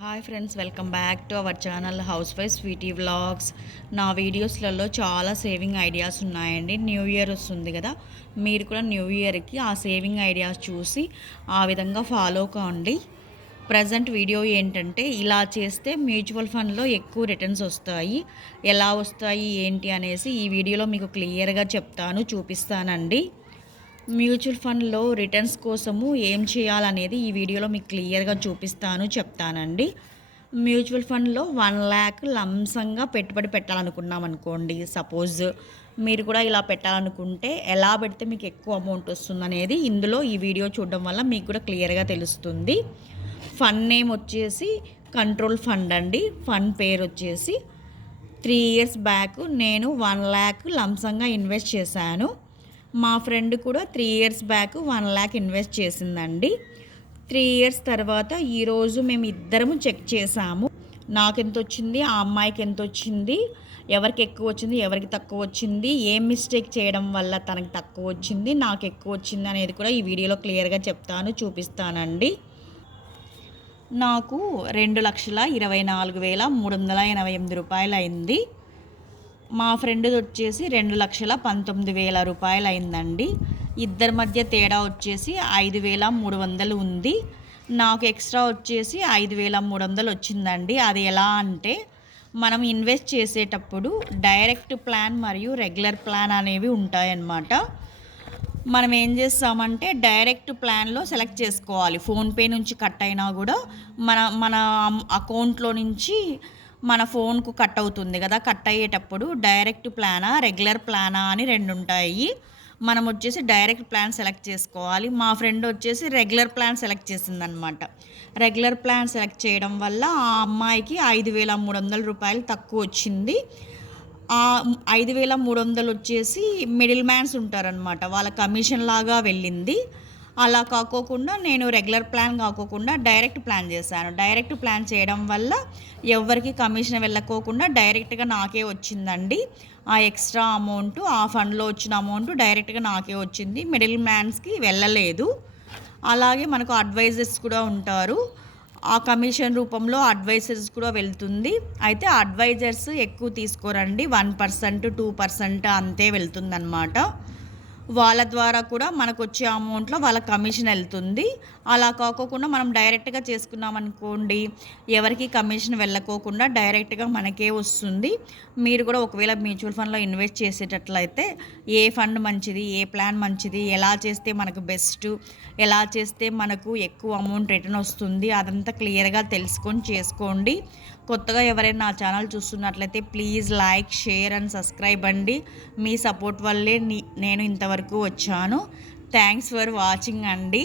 Hi friends, welcome back to our channel house wife sweety vlogs. నా వీడియోస్లలో చాలా saving ideas ఉన్నాయండి. New year వస్తుంది కదా, మీరు కూడా న్యూ ఇయర్కి ఆ సేవింగ్ ఐడియాస్ చూసి ఆ విధంగా ఫాలో కాండి. ప్రజెంట్ వీడియో ఏంటంటే, ఇలా చేస్తే మ్యూచువల్ ఫండ్లో ఎక్కువ రిటర్న్స్ వస్తాయి. ఎలా వస్తాయి ఏంటి అనేసి ఈ వీడియోలో మీకు క్లియర్గా చెప్తాను, చూపిస్తానండి. మ్యూచువల్ ఫండ్లో రిటర్న్స్ కోసము ఏం చేయాలనేది ఈ వీడియోలో మీకు క్లియర్గా చూపిస్తాను, చెప్తానండి. మ్యూచువల్ ఫండ్లో 1,00,000 లంసంగా పెట్టుబడి పెట్టాలనుకున్నాం అనుకోండి. సపోజ్ మీరు కూడా ఇలా పెట్టాలనుకుంటే ఎలా పెడితే మీకు ఎక్కువ అమౌంట్ వస్తుందనేది ఇందులో ఈ వీడియో చూడడం వల్ల మీకు కూడా క్లియర్గా తెలుస్తుంది. ఫండ్ నేమ్ వచ్చేసి కంట్రోల్ ఫండ్ అండి. ఫండ్ పేరు వచ్చేసి 3 ఇయర్స్ బ్యాక్ నేను 1,00,000 లంసంగా ఇన్వెస్ట్ చేశాను. మా ఫ్రెండ్ కూడా 3 ఇయర్స్ బ్యాక్ 1,00,000 ఇన్వెస్ట్ చేసిందండి. 3 ఇయర్స్ తర్వాత ఈరోజు మేము ఇద్దరము చెక్ చేసాము. నాకు ఎంత వచ్చింది, ఆ అమ్మాయికి ఎంత వచ్చింది, ఎవరికి ఎక్కువ వచ్చింది, ఎవరికి తక్కువ వచ్చింది, ఏం మిస్టేక్ చేయడం వల్ల తనకి తక్కువ వచ్చింది, నాకు ఎక్కువ వచ్చింది అనేది కూడా ఈ వీడియోలో క్లియర్గా చెప్తాను, చూపిస్తానండి. నాకు 2,24,388 రూపాయలు అయింది. మా ఫ్రెండ్ది వచ్చేసి 2,19,000 రూపాయలు అయిందండి. ఇద్దరి మధ్య తేడా వచ్చేసి 5,300 ఉంది. నాకు ఎక్స్ట్రా వచ్చేసి 5,300 వచ్చిందండి. అది ఎలా అంటే, మనం ఇన్వెస్ట్ చేసేటప్పుడు డైరెక్ట్ ప్లాన్ మరియు రెగ్యులర్ ప్లాన్ అనేవి ఉంటాయన్నమాట. మనం ఏం చేస్తామంటే, డైరెక్ట్ ప్లాన్లో సెలెక్ట్ చేసుకోవాలి. ఫోన్పే నుంచి కట్ అయినా కూడా మన మన అకౌంట్లో నుంచి మన ఫోన్కు కట్ అవుతుంది కదా, కట్ అయ్యేటప్పుడు డైరెక్ట్ ప్లానా రెగ్యులర్ ప్లానా అని 2 ఉంటాయి. మనం వచ్చేసి డైరెక్ట్ ప్లాన్ సెలెక్ట్ చేసుకోవాలి. మా ఫ్రెండ్ వచ్చేసి రెగ్యులర్ ప్లాన్ సెలెక్ట్ చేసిందనమాట. రెగ్యులర్ ప్లాన్ సెలెక్ట్ చేయడం వల్ల ఆ అమ్మాయికి 5,300 రూపాయలు తక్కువ వచ్చింది. ఆ 5,300 వచ్చేసి మిడిల్ మ్యాన్స్ ఉంటారనమాట, వాళ్ళ కమిషన్ లాగా వెళ్ళింది. అలా కాకోకుండా నేను రెగ్యులర్ ప్లాన్ కాకోకుండా డైరెక్ట్ ప్లాన్ చేశాను. డైరెక్ట్ ప్లాన్ చేయడం వల్ల ఎవరికి కమిషన్ వెళ్ళకోకుండా డైరెక్ట్గా నాకే వచ్చిందండి. ఆ ఎక్స్ట్రా అమౌంట్, ఆ ఫండ్లో వచ్చిన అమౌంట్ డైరెక్ట్గా నాకే వచ్చింది, మిడిల్ మ్యాన్స్కి వెళ్ళలేదు. అలాగే మనకు అడ్వైజర్స్ కూడా ఉంటారు, ఆ కమిషన్ రూపంలో అడ్వైజర్స్ కూడా వెళ్తుంది. అయితే అడ్వైజర్స్ ఎక్కువ తీసుకోరండి, 1%, 2% అంతే వెళ్తుందన్నమాట. వాళ్ళ ద్వారా కూడా మనకు వచ్చే అమౌంట్లో వాళ్ళ కమిషన్ వెళ్తుంది. అలా కాకోకుండా మనం డైరెక్ట్గా చేసుకున్నాం అనుకోండి, ఎవరికి కమిషన్ వెళ్ళకోకుండా డైరెక్ట్గా మనకే వస్తుంది. మీరు కూడా ఒకవేళ మ్యూచువల్ ఫండ్లో ఇన్వెస్ట్ చేసేటట్లయితే ఏ ఫండ్ మంచిది, ఏ ప్లాన్ మంచిది, ఎలా చేస్తే మనకు బెస్ట్, ఎలా చేస్తే మనకు ఎక్కువ అమౌంట్ రిటర్న్ వస్తుంది, అదంతా క్లియర్గా తెలుసుకొని చేసుకోండి. కొత్తగా ఎవరైనా నా ఛానల్ చూస్తున్నట్లయితే please like, share and subscribe అండి. మీ సపోర్ట్ వల్లే నేను ఇంతవరకు వచ్చాను. థ్యాంక్స్ ఫర్ వాచింగ్ అండి.